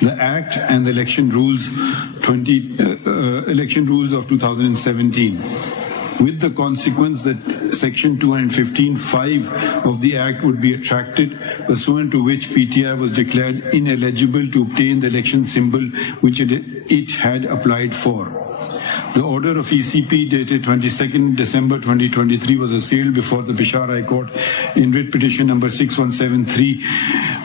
the Act and the election rules of 2017, with the consequence that Section 215(5) of the Act would be attracted, pursuant to which PTI was declared ineligible to obtain the election symbol which it had applied for. The order of ECP dated 22nd December 2023 was assailed before the Peshawar High Court in writ petition number 6173,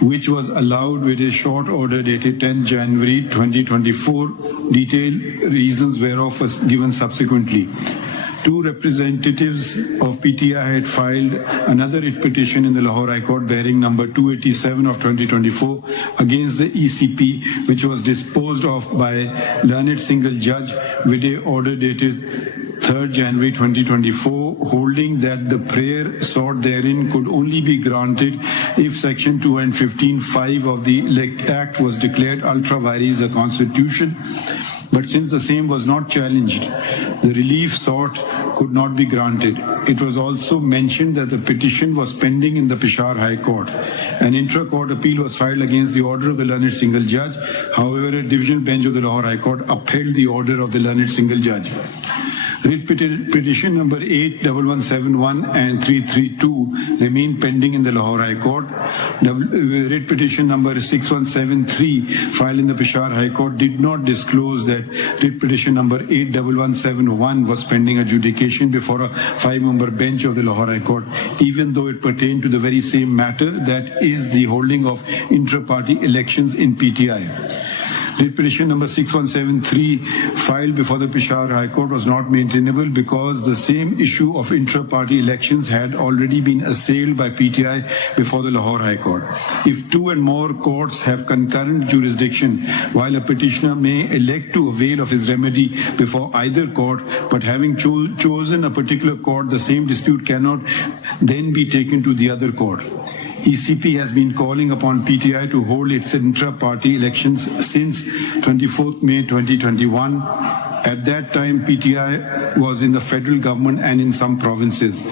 which was allowed with a short order dated 10 January 2024, detailed reasons whereof was given subsequently. Two representatives of PTI had filed another writ petition in the Lahore High Court bearing number 287 of 2024 against the ECP, which was disposed of by learned single judge with a order dated 3rd January 2024, holding that the prayer sought therein could only be granted if Section 215(5) of the Act was declared ultra vires a constitution. But since the same was not challenged, the relief sought could not be granted. It was also mentioned that the petition was pending in the Peshawar High Court. An intra-court appeal was filed against the order of the learned single judge. However, a divisional bench of the Lahore High Court upheld the order of the learned single judge. Writ petition number 81171 and 332 remain pending in the Lahore High Court. Writ petition number 6173 filed in the Peshawar High Court did not disclose that writ petition number 81171 was pending adjudication before a 5-member bench of the Lahore High Court, even though it pertained to the very same matter, that is the holding of intra-party elections in PTI. Writ petition number 6173 filed before the Peshawar High Court was not maintainable because the same issue of intra-party elections had already been assailed by PTI before the Lahore High Court. If two and more courts have concurrent jurisdiction, while a petitioner may elect to avail of his remedy before either court, but having chosen a particular court, the same dispute cannot then be taken to the other court. ECP has been calling upon PTI to hold its intra-party elections since 24th May 2021. At that time, PTI was in the federal government and in some provinces.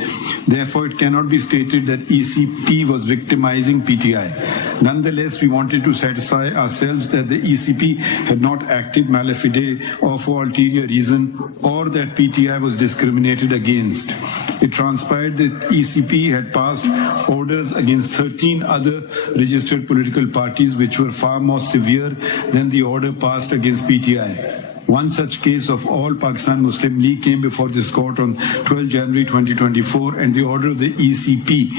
Therefore, it cannot be stated that ECP was victimizing PTI. Nonetheless, we wanted to satisfy ourselves that the ECP had not acted mala fide or for ulterior reason, or that PTI was discriminated against. It transpired that ECP had passed orders against 13 other registered political parties, which were far more severe than the order passed against PTI. One such case of All Pakistan Muslim League came before this court on 12 January 2024, and the order of the ECP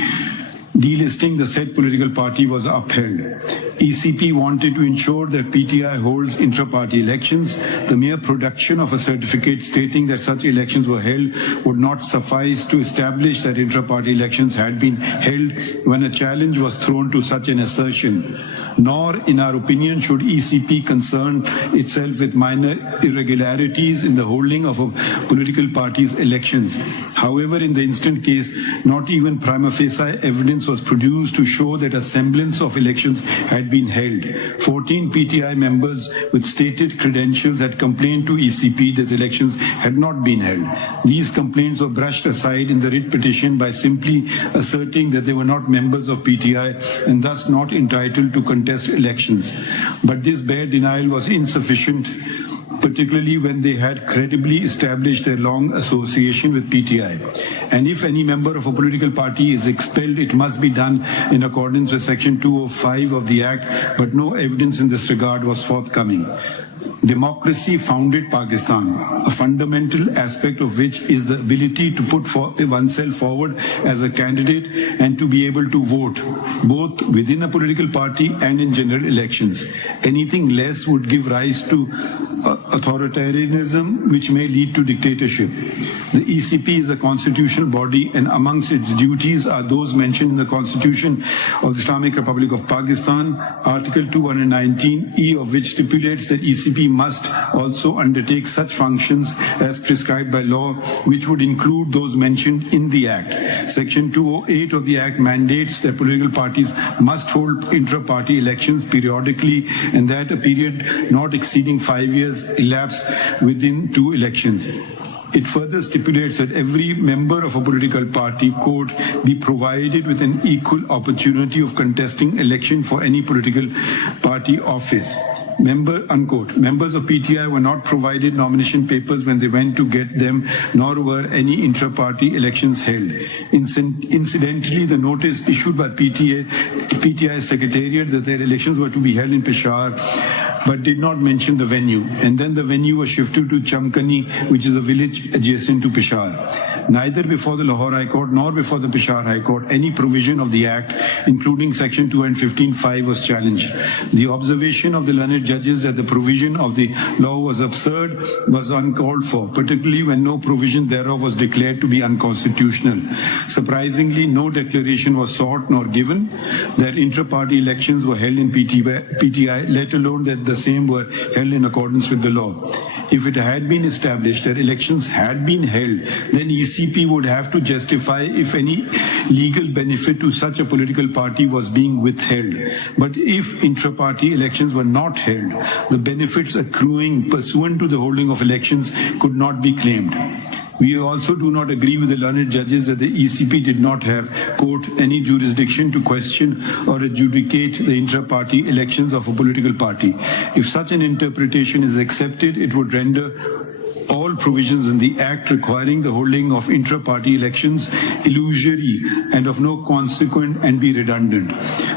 delisting the said political party was upheld. ECP wanted to ensure that PTI holds intra-party elections. The mere production of a certificate stating that such elections were held would not suffice to establish that intra-party elections had been held when a challenge was thrown to such an assertion. Nor, in our opinion, should ECP concern itself with minor irregularities in the holding of a political party's elections. However, in the instant case, not even prima facie evidence was produced to show that a semblance of elections had been held. 14 PTI members with stated credentials had complained to ECP that elections had not been held. These complaints were brushed aside in the writ petition by simply asserting that they were not members of PTI and thus not entitled to contest elections. But this bare denial was insufficient, particularly when they had credibly established their long association with PTI. And if any member of a political party is expelled, it must be done in accordance with Section 205 of the Act, but no evidence in this regard was forthcoming. Democracy founded Pakistan, a fundamental aspect of which is the ability to put oneself forward as a candidate and to be able to vote, both within a political party and in general elections. Anything less would give rise to authoritarianism, which may lead to dictatorship. The ECP is a constitutional body, and amongst its duties are those mentioned in the Constitution of the Islamic Republic of Pakistan, Article 219E of which stipulates that ECP must also undertake such functions as prescribed by law, which would include those mentioned in the Act. Section 208 of the Act mandates that political parties must hold intra-party elections periodically, and that a period not exceeding 5 years elapse within 2 elections. It further stipulates that every member of a political party could be provided with an equal opportunity of contesting election for any political party office. unquote. Members of PTI were not provided nomination papers when they went to get them, nor were any intra-party elections held. Incidentally, the notice issued by PTI Secretariat that their elections were to be held in Peshawar, but did not mention the venue. And then the venue was shifted to Chamkani, which is a village adjacent to Peshawar. Neither before the Lahore High Court nor before the Peshawar High Court any provision of the Act, including Section 215(5), was challenged. The observation of the learned judges that the provision of the law was absurd was uncalled for, particularly when no provision thereof was declared to be unconstitutional. Surprisingly, no declaration was sought nor given that intra-party elections were held in PTI, let alone that the same were held in accordance with the law. If it had been established that elections had been held, then ECP would have to justify if any legal benefit to such a political party was being withheld. But if intra-party elections were not held, the benefits accruing pursuant to the holding of elections could not be claimed. We also do not agree with the learned judges that the ECP did not have, quote, any jurisdiction to question or adjudicate the intra-party elections of a political party. If such an interpretation is accepted, it would render all provisions in the Act requiring the holding of intra-party elections illusory and of no consequence and be redundant.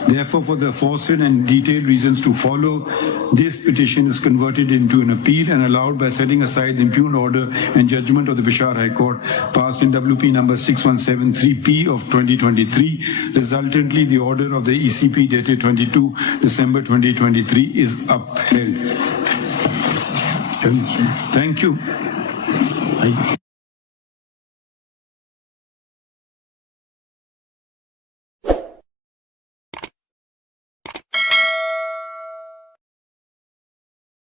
Therefore, for the aforesaid and detailed reasons to follow, this petition is converted into an appeal and allowed by setting aside the impugned order and judgment of the Peshawar High Court passed in WP number 6173P of 2023. Resultantly, the order of the ECP dated 22 December 2023 is upheld. Thank you.